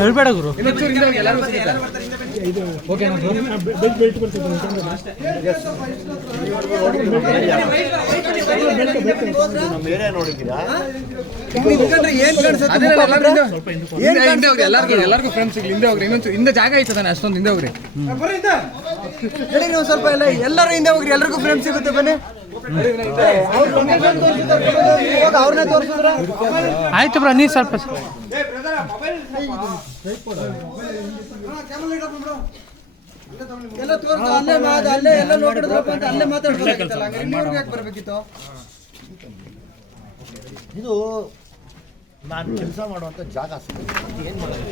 ಹೇಳ್ಬೇಡ ಗುರು. ಎಲ್ಲರಿಗೂ ಫ್ರೆಂಡ್ಸ್ ಹಿಂದೆ ಹೋಗ್ರಿ, ಇನ್ನೊಂದು ಹಿಂದೆ ಜಾಗ ಐತದಾನೆ ಅಷ್ಟೊಂದು ಹಿಂದೆ ಹೋಗ್ರಿ. ಸ್ವಲ್ಪ ಎಲ್ಲ ಎಲ್ಲರೂ ಹಿಂದೆ ಹೋಗ್ರಿ, ಎಲ್ರಿಗೂ ಫ್ರೆಂಡ್ಸ್ ಸಿಗುತ್ತೆ ಬನ್ನಿ. ಅವ್ರನ್ನೇ ತೋರಿಸಿದ್ರ ಆಯ್ತು ಬ್ರೋ, ನೀ ಸ್ವಲ್ಪ ಎಲ್ಲ ತೋರಿಸ ಅಲ್ಲೇ ಎಲ್ಲ ನೋಡಿದ್ರಪ್ಪ ಅಂತ ಅಲ್ಲೇ ಮಾತಾಡ್ಬೇಕಿತ್ತಲ್ಲ, ಇನ್ನೂರ್ಗೆ ಯಾಕೆ ಬರ್ಬೇಕಿತ್ತು? ಇದು ನಾನು ಕೆಲಸ ಮಾಡುವಂಥ ಜಾಗ ಏನು ಮಾಡೋದು?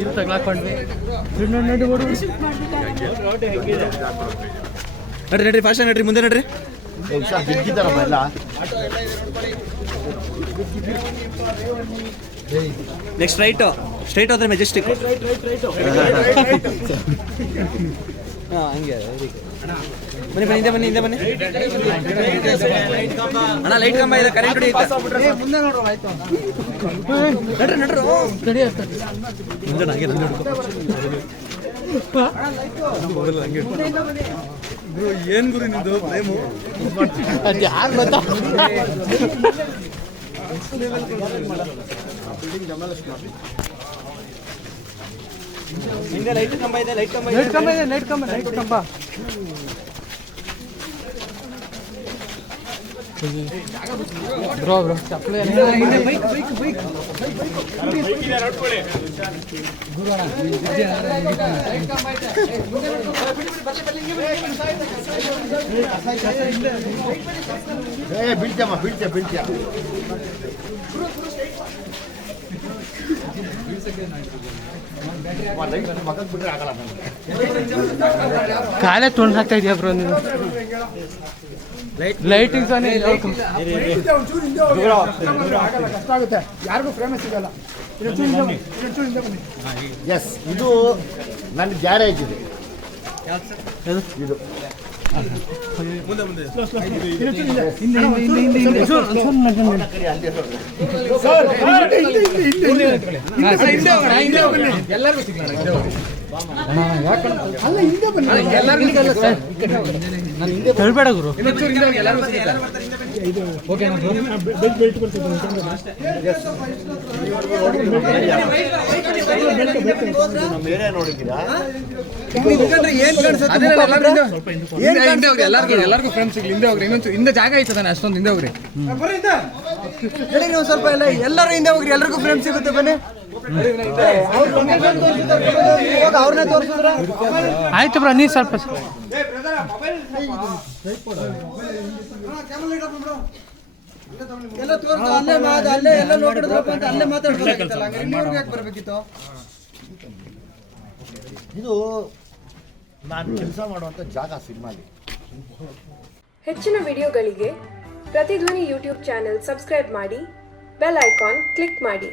ಇದು ತಗ್ಲಾಕೊಂಡ್ವಿ. ನಡ್ರಿ ಫಾಸ್ಟ್ ನಡ್ರಿ, ಮುಂದೆ ನಡ್ರಿ. ಬಿಟ್ಟಿದ್ದಾರಮ್ಮ ಎಲ್ಲ. ನೆಕ್ಸ್ಟ್ ಸ್ಟ್ರೈಟ್ ಹೋದ್ರೆ ಮೆಜೆಸ್ಟಿಕ್. ಹಂಗೆ ಬನ್ನಿ ಹಿಂದೆ ಬನ್ನಿ ಅಣ್ಣ, ಲೈಟ್ ಕಂಬ ಇದೆ, ಕರೆಂಟ್ ಮುಂದೆ ನೋಡ್ರು. ಆಯ್ತು ನಡ್ರಿ ಏನ್ ಗುರು ನಿಂದು ಪ್ರೇಮು? ಹಿಂದೆ ಲೈಟ್ ಕಂಬ ಇದೆ. ಬ್ರೋ ಚಪ್ಪಲಿ ಬೀಳ್ತೀಯ ಮಗಕ್ಕೆ ಬಿಟ್ರೆ ಆಗಲ್ಲ. ಕಾಲೇ ತುಂಡು ಹಾಕ್ತಾ ಇದೆಯಾ ಬ್ರೋ ನೀವು? ಲೈಟಿಂಗ್ ಕಷ್ಟ ಆಗುತ್ತೆ, ಯಾರಿಗೂ ಫೇಮಸ್ ಸಿಗಲ್ಲ. ಎಸ್, ಇದು ನನ್ನ ಗ್ಯಾರೇಜ್ ಇದೆ. ಇದು ಹೇಳ್ಬೇಡ ಗುರು. ನೋಡಿದ್ದೀರಾ? ಎಲ್ಲರಿಗೂ ಫ್ರೆಂಡ್ಸ್ ಹಿಂದೆ ಹೋಗ್ರಿ, ಇನ್ನೊಂದು ಹಿಂದೆ ಜಾಗ ಐತದಾನೆ ಅಷ್ಟೊಂದು ಹಿಂದೆ ಹೋಗ್ರಿ. ಸ್ವಲ್ಪ ಎಲ್ಲರೂ ಹಿಂದೆ ಹೋಗ್ರಿ, ಎಲ್ರಿಗೂ ಫ್ರೆಂಡ್ಸ್ ಸಿಗುತ್ತೆ ಬನ್ನಿ. ಅವ್ರನ್ನೇ ತೋರಿಸಿದ್ರ ಆಯ್ತು ಬ್ರೋ, ನೀ ಸ್ವಲ್ಪ ಎಲ್ಲ ತೋರಿಸ ಅಲ್ಲೇ ಎಲ್ಲ ನೋಡಿದ್ರಪ್ಪ ಅಂತ ಅಲ್ಲೇ ಮಾತಾಡ್ಬೇಕಿತ್ತಲ್ಲ, ಇನ್ನೂರ್ಗೆ ಯಾಕೆ ಬರ್ಬೇಕಿತ್ತು? ಇದು ನಾನು ಕೆಲಸ ಮಾಡುವಂಥ ಜಾಗ ಸಿನಿಮಾಲಿ. ಹೆಚ್ಚಿನ ವಿಡಿಯೋಗಳಿಗೆ ಪ್ರತಿಧ್ವನಿ ಯೂಟ್ಯೂಬ್ ಚಾನೆಲ್ ಸಬ್ಸ್ಕ್ರೈಬ್ ಮಾಡಿ, ಬೆಲ್ ಐಕಾನ್ ಕ್ಲಿಕ್ ಮಾಡಿ.